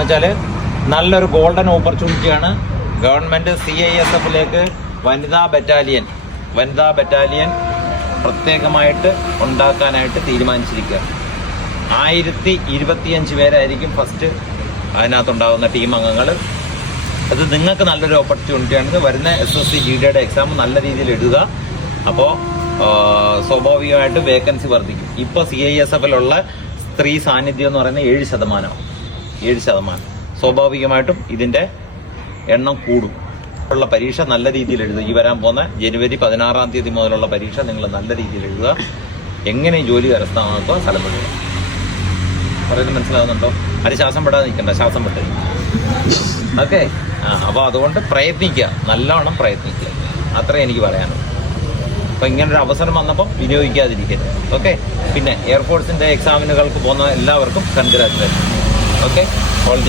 വെച്ചാൽ നല്ലൊരു golden ഓപ്പർച്യൂണിറ്റിയാണ്. Government CISFലേക്ക് വനിതാ ബറ്റാലിയൻ പ്രത്യേകമായിട്ട് ഉണ്ടാക്കാനായിട്ട് തീരുമാനിച്ചിരിക്കുക. 1025 പേരായിരിക്കും ഫസ്റ്റ് അതിനകത്തുണ്ടാകുന്ന ടീം അംഗങ്ങൾ. അത് നിങ്ങൾക്ക് നല്ലൊരു ഓപ്പർച്യൂണിറ്റിയാണ്. വരുന്ന SSC GDയുടെ എക്സാം നല്ല രീതിയിൽ എഴുതുക. അപ്പോൾ സ്വാഭാവികമായിട്ട് വേക്കൻസി വർദ്ധിക്കും. ഇപ്പോൾ CISFലുള്ള സ്ത്രീ സാന്നിധ്യം എന്ന് പറയുന്നത് 7%. സ്വാഭാവികമായിട്ടും ഇതിൻ്റെ എണ്ണം കൂടും. ഉള്ള പരീക്ഷ നല്ല രീതിയിൽ എഴുതുക. ഈ വരാൻ പോകുന്ന ജനുവരി 16-ാം തീയതി മുതലുള്ള പരീക്ഷ നിങ്ങൾ നല്ല രീതിയിൽ എഴുതുക. എങ്ങനെ ജോലി കരസ്ഥമാക്കുക, സ്ഥലം വിടുക. പറയുന്നത് മനസ്സിലാവുന്നുണ്ടോ? അത് ശ്വാസം വിടാതെ നിൽക്കണ്ട, ശ്വാസം വിട്ട്. ഓക്കെ. അപ്പോൾ അതുകൊണ്ട് പ്രയത്നിക്കുക, നല്ലവണ്ണം പ്രയത്നിക്കുക. അത്രേ എനിക്ക് പറയാനുള്ളൂ. അപ്പോൾ ഇങ്ങനൊരു അവസരം വന്നപ്പോൾ വിനിയോഗിക്കാതിരിക്കരുത്. ഓക്കെ. പിന്നെ എയർഫോഴ്സിൻ്റെ എക്സാമിനുകൾക്ക് പോകുന്ന എല്ലാവർക്കും കൺഗ്രാറ്റുലേഷൻ. ഓക്കെ.